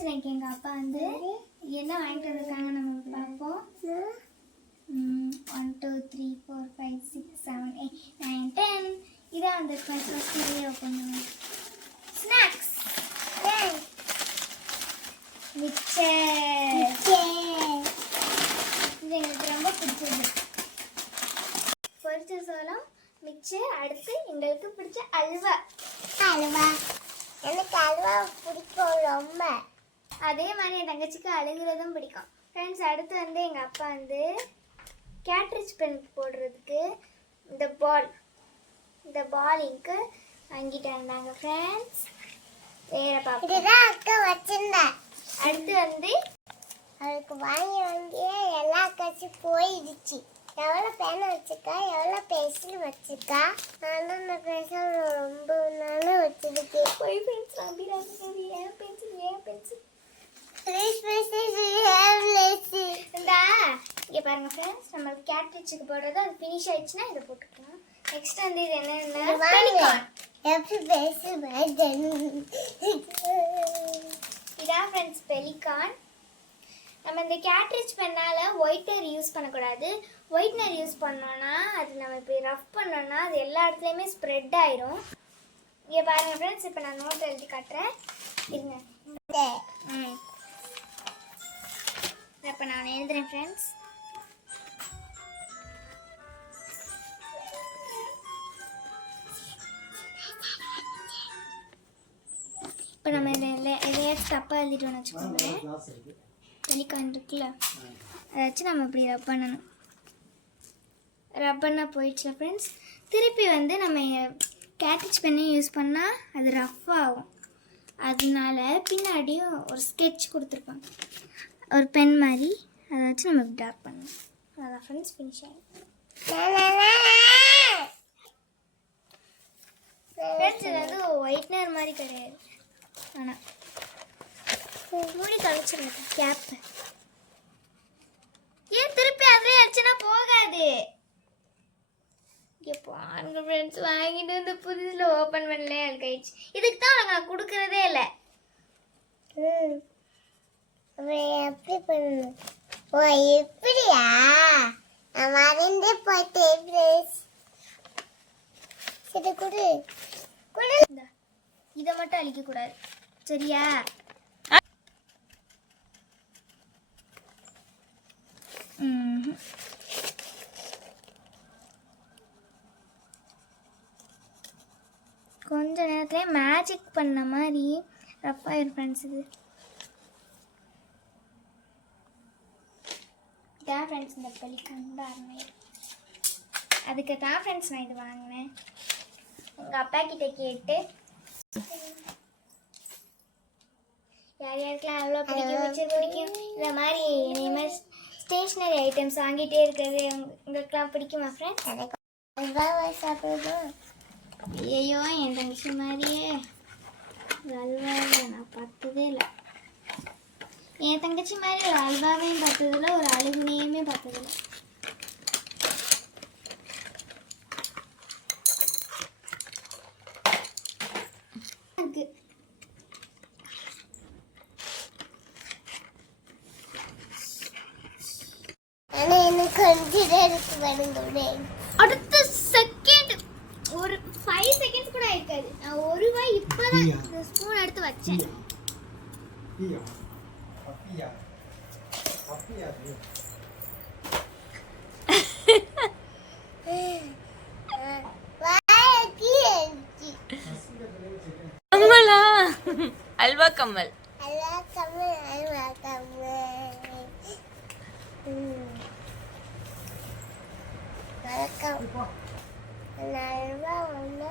இன்னைக்கு எங்கள் அப்பா வந்து என்ன வாங்கிட்டு வந்திருக்காங்க நம்ம பார்ப்போம். One two three four five six seven eight nine ten இதான் வந்திருக்கேன் ஃபஸ்ட் ஓப்பன் பண்ணுவேன் ஸ்நாக்ஸ் இது எங்களுக்கு ரொம்ப பிடிச்சது. பொரிச்ச சோளம் மிக்சர் அடுத்து எங்களுக்கு பிடிச்ச அல்வா. அல்வா. எனக்கு அல்வா பிடிக்கும் ரொம்ப. அதே மாதிரி என் தங்கச்சிக்கு அழுகிறதும் பிடிக்கும். ஃப்ரெண்ட்ஸ் அடுத்து வந்து எங்கள் அப்பா வந்து கேட்ரிச் பென் போடுறதுக்கு இந்த பால் இந்த பால் இங்கு வாங்கிட்டு வந்தாங்க ஃப்ரெண்ட்ஸ் வேற இதுதான் அக்கா வச்சிருந்தேன் அடுத்து வந்து அவளுக்கு வாங்கி வாங்கி எல்லா காசு போயிடுச்சு. எவ்வளோ பேனை வச்சிருக்கா? எவ்வளோ பென்சில் வச்சிருக்கா? நானும் அந்த பென்சில் ரொம்ப நாளும் வச்சிருக்கேன். போய் பென்சில் அப்படி ஏன் பென்சில் ஏன் பென்சில் இந்த இங்கே பாருங்க ஃப்ரெண்ட்ஸ் நம்ம கேட்ரிச்சுக்கு போடுறது அது ஃபினிஷ் ஆயிடுச்சுன்னா இதை போட்டுக்கலாம். நெக்ஸ்ட் வந்து இது என்னன்னா இதான் ஃப்ரெண்ட்ஸ் பெலிகான் நம்ம இந்த கேட்ரிச் பெண்ணால் ஒயிட்டர் யூஸ் பண்ணக்கூடாது. ஒயிட்னர் யூஸ் பண்ணோன்னா அது நம்ம இப்படி ரஃப் பண்ணோன்னா அது எல்லா இடத்துலையுமே ஸ்ப்ரெட் ஆயிரும். இங்கே பாருங்க ஃப்ரெண்ட்ஸ் இப்போ நான் நோட் எழுதி காட்டுறேன். இருங்க. ம் இப்போ நான் எழுதுறேன் ஃப்ரெண்ட்ஸ் இப்போ நம்ம இதில் எதையாச்சும் தப்பாக எழுதிட்டோம்னு வச்சுக்கோங்களேன். பெலிகான் இருக்குல்ல அதை வச்சு நம்ம இப்படி ரப் பண்ணணும். ரப் பண்ணால் போயிடுச்சு ஃப்ரெண்ட்ஸ் திருப்பி வந்து நம்ம கேட்டச் பண்ணி யூஸ் பண்ணால் அது ரஃப் ஆகும். அதனால பின்னாடியும் ஒரு ஸ்கெட்ச் கொடுத்துருப்பாங்க. ஒரு பென் மாதிரி அதை வச்சு நம்ம டார்க் பண்ணணும் அதான் ஃப்ரெண்ட்ஸ் ஃபினிஷ் ஆகிடும் ஃப்ரெண்ட்ஸ் இது வந்து ஒயிட்னர் மாதிரி கிடையாது. ஆனால் மூடி கழிச்சிருங்க கேப்பு ஏன் திருப்பி அதே அடிச்சுனா போகாது. இங்கே பாருங்க ஃப்ரெண்ட்ஸ் வாங்கிட்டு வந்து புதுசில் ஓப்பன் பண்ணல எனக்கு ஆயிடுச்சு இதுக்கு தான் உனக்கு நான் கொடுக்குறதே இல்லை. எப்படி பண்ணணும் ஓ எப்படியா நான் மறந்தே போயிட்டேன் ப்ளீஸ் சரி கொடு. கொடு. இதை மட்டும் அழிக்கக்கூடாது சரியா? ம்ஹும். கொஞ்ச நேரத்துல மேஜிக் பண்ண மாதிரி ரஃபாயர் ஃப்ரெண்ட்ஸ் இது. தான் ஃப்ரெண்ட்ஸ் இந்த பலிக்கான் தான் அதுக்கு தான் ஃப்ரெண்ட்ஸ் நான் இது வாங்கினேன். எங்கள் அப்பா கிட்ட கேட்டு. யார் யாருக்கெல்லாம் எவ்வளோ பிடிக்கும்? மிச்சர் பிடிக்கும் இந்த மாதிரி மாதிரி ஸ்டேஷ்னரி ஐட்டம்ஸ் வாங்கிட்டே இருக்கிறது உங்க- உங்களுக்கெல்லாம் பிடிக்குமா ஃப்ரெண்ட்ஸ் எனக்கு அல்வாவை சாப்பிடணும் ஐயோ என் தங்கச்சி மாதிரியே. ஒரு அல்வாவை நான் என் தங்கச்சி மாதிரி ஒரு அல்வாவையும் பார்த்ததில்ல ஒரு அழுகுனையுமே பார்த்ததில்ல இருக்கு ஆனால் எனக்கு கொஞ்ச நேரத்துக்கு வேணுங்க ப்ளீஸ் அடுத்த செகண்ட் ஒரு ஃபைவ் செகண்ட்ஸ் கூட இருக்காது நான் ஒரு வாய் இப்போதான் இந்த ஸ்பூன் எடுத்து வச்சேன் கம்மலா? அல்வா கம்மல். வணக்கம். நான் அல்வா ஒன்று